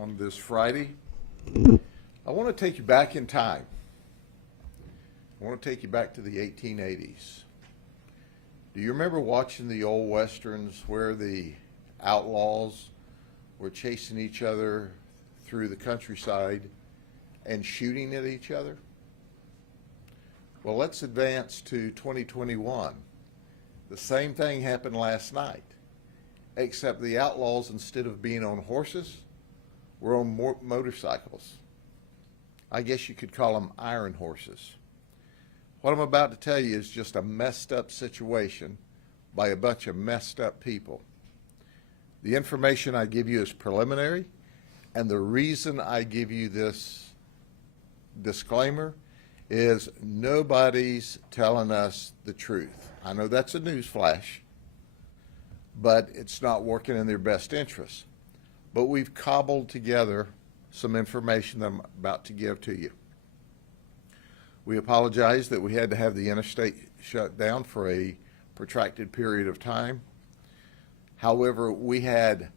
on this Friday. I want to take you back in time. I want to take you back to the 1880s. Do you remember watching the old westerns where the outlaws were chasing each other through the countryside and shooting at each other? Well, let's advance to 2021. The same thing happened last night, except the outlaws, instead of being on horses, were on motorcycles. I guess you could call them iron horses. What I'm about to tell you is just a messed up situation by a bunch of messed up people. The information I give you is preliminary, and the reason I give you this disclaimer is nobody's telling us the truth. I know that's a news flash, but it's not working in their best interest. But we've cobbled together some information that I'm about to give to you. We apologize that we had to have the interstate shut down for a protracted period of time. However, we had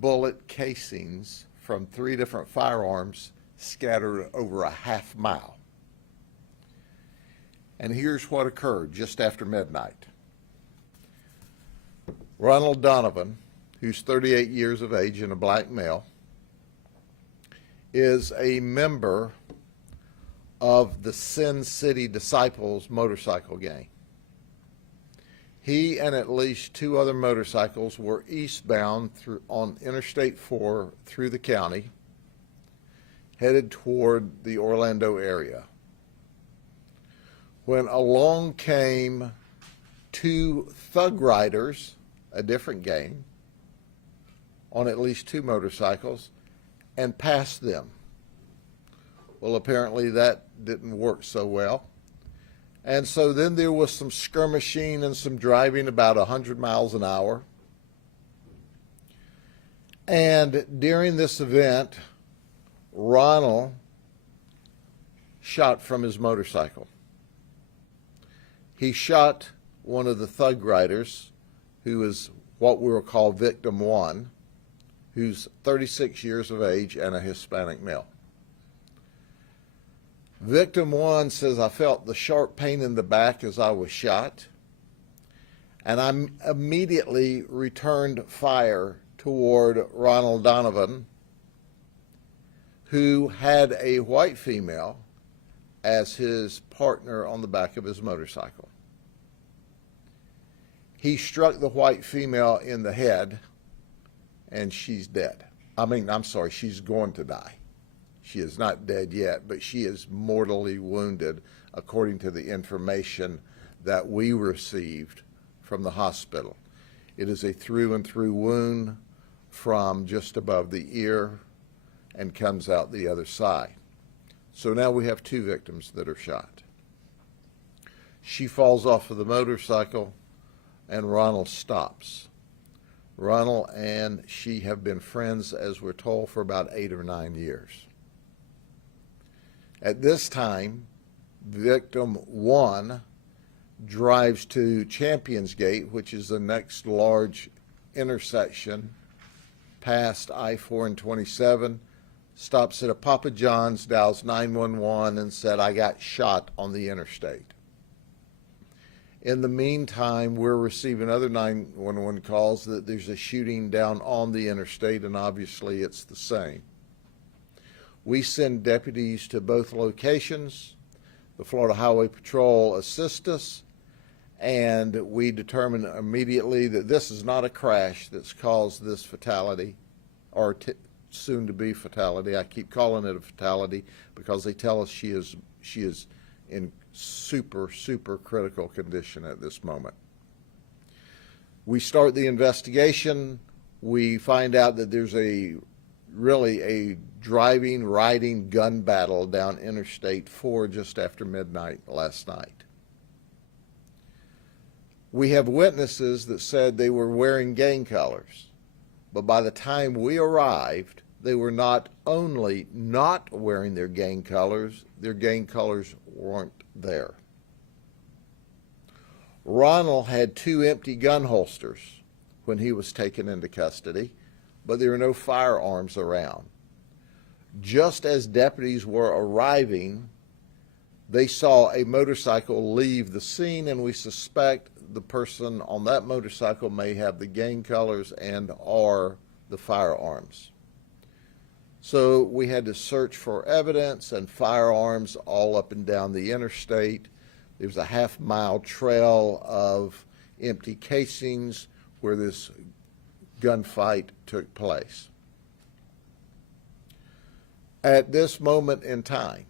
bullet casings from 3 different firearms scattered over a half mile. And here's what occurred just after midnight. Ronald Donovan, who's 38 years of age and a black male, is a member of the Sin City Disciples motorcycle gang. He and at least 2 other motorcycles were eastbound on Interstate 4 through the county, headed toward the Orlando area, when along came 2 thug riders, a different gang, on at least 2 motorcycles, and passed them. Well, apparently that didn't work so well. And so then there was some skirmishing and some driving about 100 miles an hour. And during this event, Ronald shot from his motorcycle. He shot one of the thug riders, who is what we will call victim 1, who's 36 years of age and a Hispanic male. Victim 1 says, "I felt the sharp pain in the back as I was shot, and I immediately returned fire toward Ronald Donovan, who had a white female as his partner on the back of his motorcycle. He struck the white female in the head, and she's dead. She's going to die. She is not dead yet, but she is mortally wounded, according to the information that we received from the hospital. It is a through-and-through wound from just above the ear and comes out the other side. So now we have 2 victims that are shot. She falls off of the motorcycle, and Ronald stops. Ronald and she have been friends, as we're told, for about 8 or 9 years. At this time, victim 1 drives to Champions Gate, which is the next large intersection past I-4 and 27, stops at a Papa John's, dials 911, and said, "I got shot on the interstate." In the meantime, we're receiving other 911 calls that there's a shooting down on the interstate, and obviously it's the same. We send deputies to both locations. The Florida Highway Patrol assists us, and we determine immediately that this is not a crash that's caused this fatality, or soon-to-be fatality. I keep calling it a fatality because they tell us she is in super critical condition at this moment. We start the investigation. We find out that there's really a riding gun battle down Interstate 4 just after midnight last night. We have witnesses that said they were wearing gang colors, but by the time we arrived, they were not only not wearing their gang colors weren't there. Ronald had 2 empty gun holsters when he was taken into custody. but there were no firearms around. Just as deputies were arriving, they saw a motorcycle leave the scene, and we suspect the person on that motorcycle may have the gang colors and or the firearms. So we had to search for evidence and firearms all up and down the interstate. There was a half-mile trail of empty casings where this gunfight took place. At this moment in time,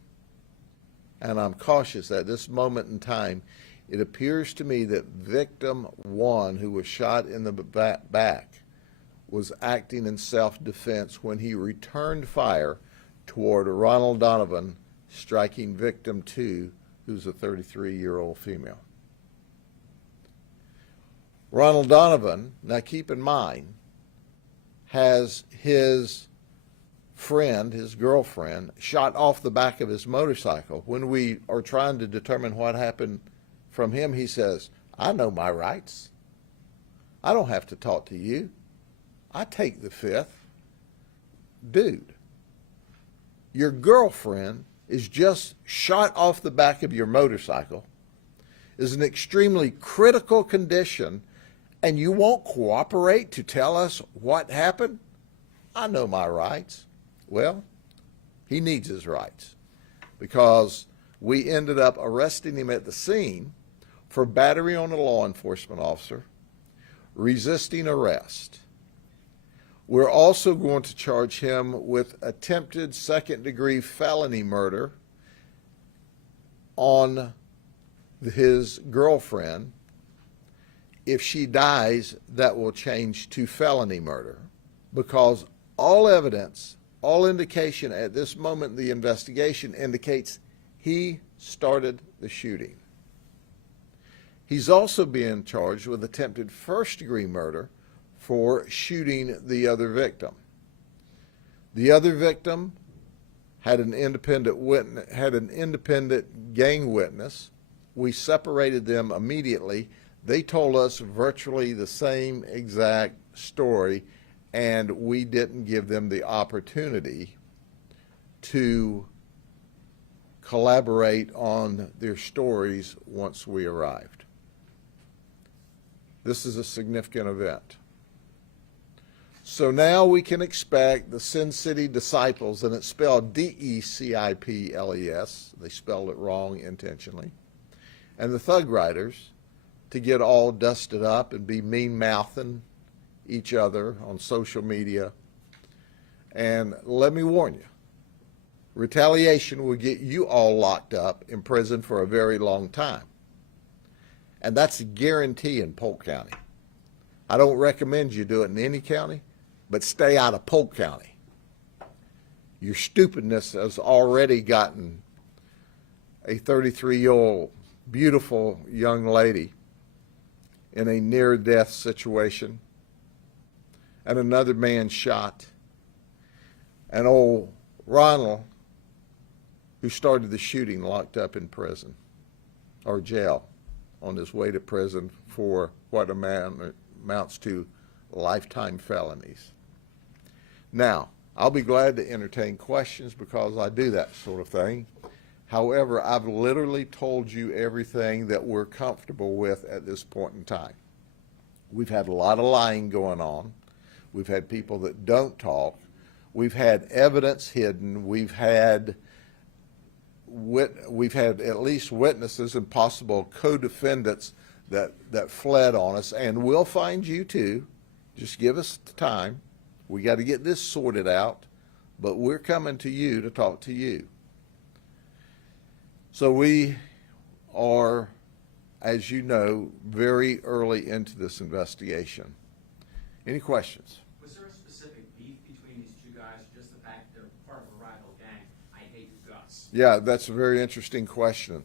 and I'm cautious at this moment in time, it appears to me that victim one, who was shot in the back, was acting in self-defense when he returned fire toward Ronald Donovan, striking victim two, who's a 33-year-old female. Ronald Donovan, now keep in mind, has his friend, his girlfriend, shot off the back of his motorcycle. When we are trying to determine what happened from him, he says, "I know my rights. I don't have to talk to you. I take the fifth." Dude, your girlfriend is just shot off the back of your motorcycle, is in extremely critical condition, and you won't cooperate to tell us what happened? I know my rights. Well, he needs his rights, because we ended up arresting him at the scene for battery on a law enforcement officer, resisting arrest. We're also going to charge him with attempted second-degree felony murder on his girlfriend. If she dies, that will change to felony murder, because all evidence, all indication at this moment in the investigation indicates he started the shooting. He's also being charged with attempted first-degree murder for shooting the other victim. The other victim had an independent gang witness. We separated them immediately. They told us virtually the same exact story, and we didn't give them the opportunity to collaborate on their stories once we arrived. This is a significant event. So now we can expect the Sin City Disciples, and it's spelled D-E-C-I-P-L-E-S, they spelled it wrong intentionally, and the Thug Riders to get all dusted up and be mean-mouthing each other on social media. And let me warn you, retaliation will get you all locked up in prison for a very long time. And that's a guarantee in Polk County. I don't recommend you do it in any county, but stay out of Polk County. Your stupidness has already gotten a 33-year-old beautiful young lady in a near-death situation, and another man shot, and old Ronald, who started the shooting, locked up in prison or jail on his way to prison for what amounts to lifetime felonies. Now, I'll be glad to entertain questions because I do that sort of thing. However, I've literally told you everything that we're comfortable with at this point in time. We've had a lot of lying going on. We've had people that don't talk. We've had evidence hidden. We've had at least witnesses and possible co-defendants that fled on us, and we'll find you too. Just give us the time. We got to get this sorted out, but we're coming to you to talk to you. So we are, as you know, very early into this investigation. Any questions? Was there a specific beef between these two guys, or just the fact they're part of a rival gang? I hate your guts. Yeah, that's a very interesting question.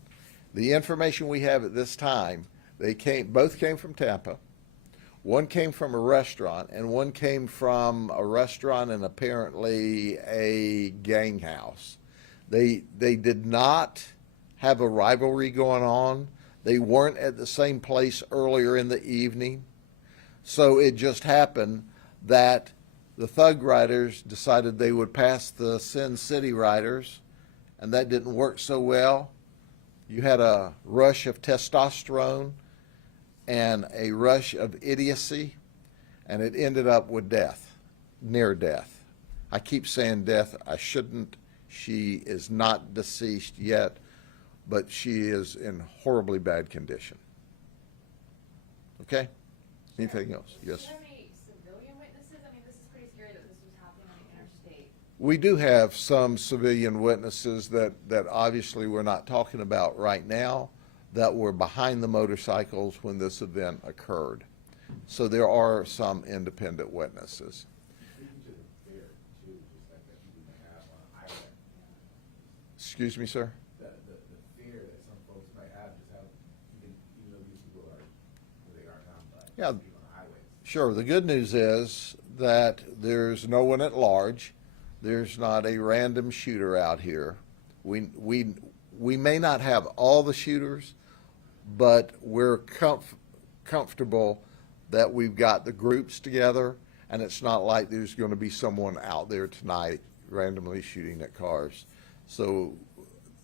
The information we have at this time, both came from Tampa. One came from a restaurant, and one came from a restaurant and apparently a gang house. They did not have a rivalry going on. They weren't at the same place earlier in the evening. So it just happened that the Thug Riders decided they would pass the Sin City Riders, and that didn't work so well. You had a rush of testosterone and a rush of idiocy, and it ended up with death, near death. I keep saying death. I shouldn't. She is not deceased yet, but she is in horribly bad condition. Okay? Anything else? Yes. Do you have any civilian witnesses? I mean, this is pretty scary that this was happening on the interstate. We do have some civilian witnesses that obviously we're not talking about right now that were behind the motorcycles when this event occurred. So there are some independent witnesses. Excuse me, sir? The fear that some folks might have, just how, even though these people are where they are now, but Yeah. people on the highways. Sure. The good news is that there's no one at large. There's not a random shooter out here. We may not have all the shooters, but we're comfortable that we've got the groups together, and it's not like there's going to be someone out there tonight randomly shooting at cars. So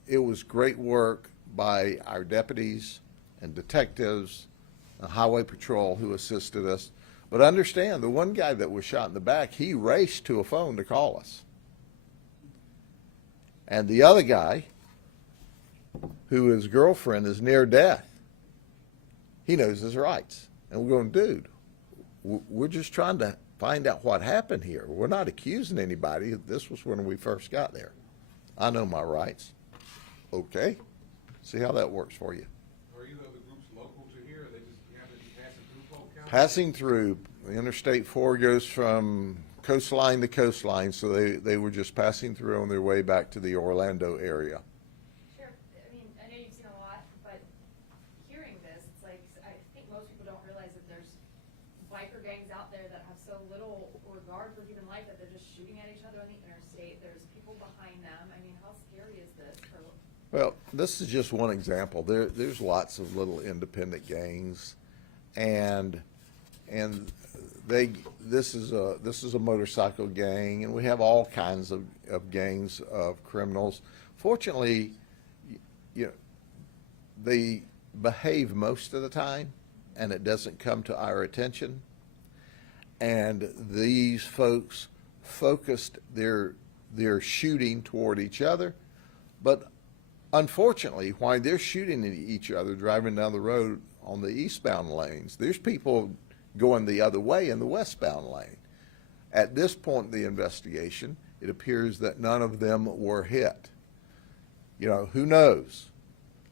it was great work by our deputies and detectives, the highway patrol who assisted us. But understand, the one guy that was shot in the back, he raced to a phone to call us. And the other guy, who his girlfriend is near death, he knows his rights. And we're going, dude, we're just trying to find out what happened here. We're not accusing anybody. This was when we first got there. I know my rights. Okay. See how that works for you. Are either of the groups local to here, or they just happen to be passing through Polk County? Passing through, the Interstate 4 goes from coastline to coastline, so they were just passing through on their way back to the Orlando area. Sheriff, I mean, I know you've seen a lot, but hearing this, it's like, I think most people don't realize that there's biker gangs out there that have so little regard for human life that they're just shooting at each other on the interstate. There's people behind them. I mean, how scary is this? Well, this is just one example. There's lots of little independent gangs, and this is a motorcycle gang, and we have all kinds of gangs of criminals. Fortunately, they behave most of the time, and it doesn't come to our attention. And these folks focused their shooting toward each other, but unfortunately, while they're shooting at each other, driving down the road on the eastbound lanes, there's people going the other way in the westbound lane. At this point in the investigation, it appears that none of them were hit. Who knows?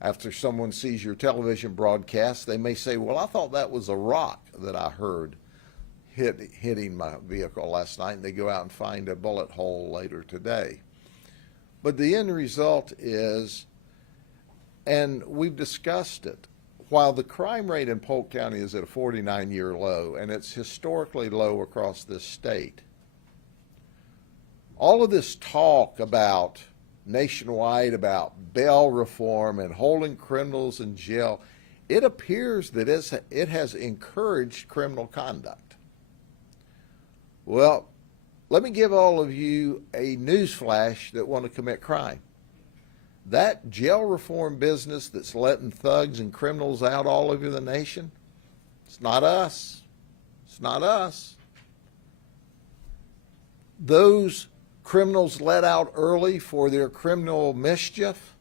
After someone sees your television broadcast, they may say, well, I thought that was a rock that I heard hitting my vehicle last night, and they go out and find a bullet hole later today. But the end result is, and we've discussed it, while the crime rate in Polk County is at a 49-year low, and it's historically low across this state, all of this talk about nationwide about bail reform and holding criminals in jail, it appears that it has encouraged criminal conduct. Well, let me give all of you a news flash that want to commit crime. That jail reform business that's letting thugs and criminals out all over the nation, it's not us. It's not us. Those criminals let out early for their criminal mischief,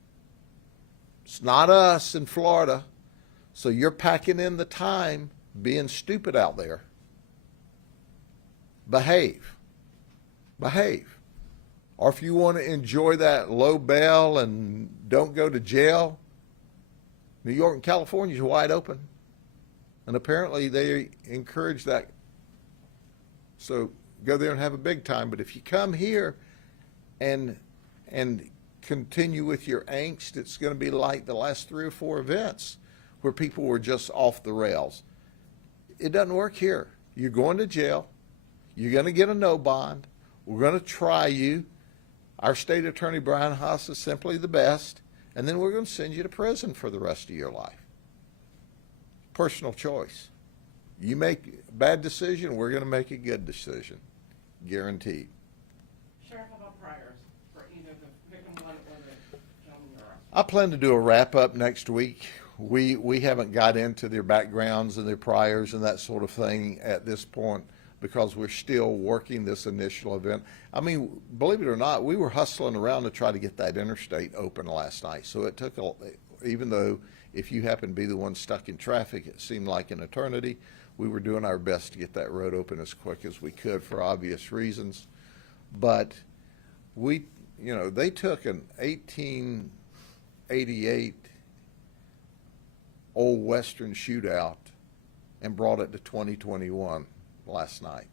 it's not us in Florida. So you're packing in the time being stupid out there. Behave. Behave. Or if you want to enjoy that low bail and don't go to jail, New York and California is wide open. And apparently they encourage that. So go there and have a big time. But if you come here and continue with your angst, it's going to be like the last 3 or 4 events where people were just off the rails. It doesn't work here. You're going to jail. You're going to get a no bond. We're going to try you. Our state attorney, Brian Haas, is simply the best. And then we're going to send you to prison for the rest of your life. Personal choice. You make a bad decision, we're going to make a good decision. guaranteed. Sheriff, how about priors for either the victim one or the gentleman you're arresting? I plan to do a wrap-up next week. We haven't got into their backgrounds and their priors and that sort of thing at this point because we're still working this initial event. I mean, believe it or not, we were hustling around to try to get that interstate open last night. So it took, even though if you happen to be the one stuck in traffic, it seemed like an eternity, we were doing our best to get that road open as quick as we could for obvious reasons. But they took an 1888 old Western shootout and brought it to 2021 last night.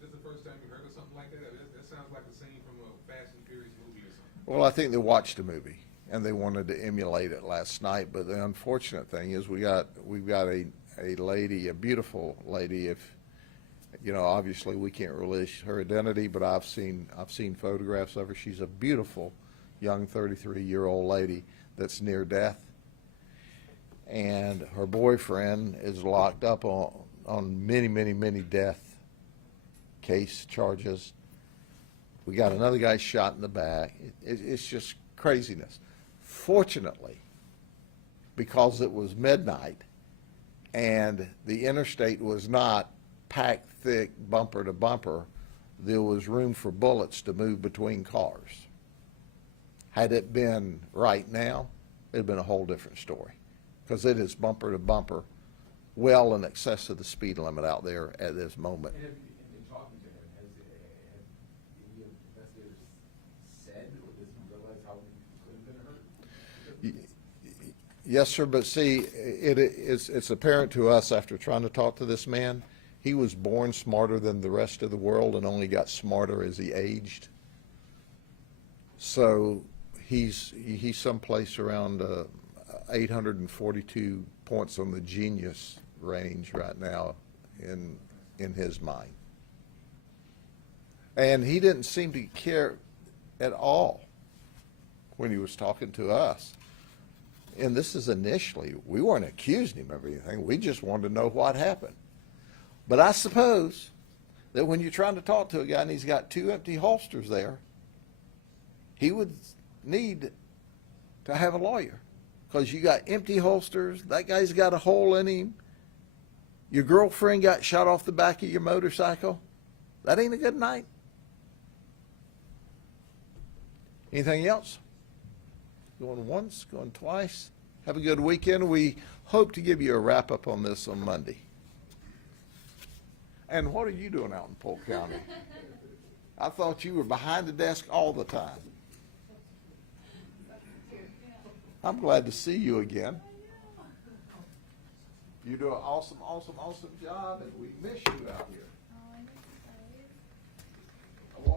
This is the first time you heard of something like that? That sounds like a scene from a Fast and Furious movie or something. Well, I think they watched a movie and they wanted to emulate it last night. But the unfortunate thing is we've got a lady, a beautiful lady. If obviously we can't release her identity, but I've seen photographs of her. She's a beautiful young 33-year-old lady that's near death. And her boyfriend is locked up on many death case charges. We got another guy shot in the back. It's just craziness. Fortunately, because it was midnight and the interstate was not packed thick bumper to bumper, there was room for bullets to move between cars. Had it been right now, it'd been a whole different story. Because it is bumper to bumper, well in excess of the speed limit out there at this moment. And in talking to him, have any investigators said, or does he realize how he could have been hurt? Yes, sir, but see, it's apparent to us after trying to talk to this man, he was born smarter than the rest of the world and only got smarter as he aged. So he's someplace around 842 points on the genius range right now in his mind. And he didn't seem to care at all when he was talking to us. And this is initially, we weren't accusing him of anything. We just wanted to know what happened. But I suppose that when you're trying to talk to a guy and he's got 2 empty holsters there, he would need to have a lawyer. Because you got empty holsters, that guy's got a hole in him, your girlfriend got shot off the back of your motorcycle. That ain't a good night. Anything else? Going once, going twice. Have a good weekend. We hope to give you a wrap-up on this on Monday. And what are you doing out in Polk County? I thought you were behind the desk all the time. I'm glad to see you again. You do an awesome job, and we miss you out here.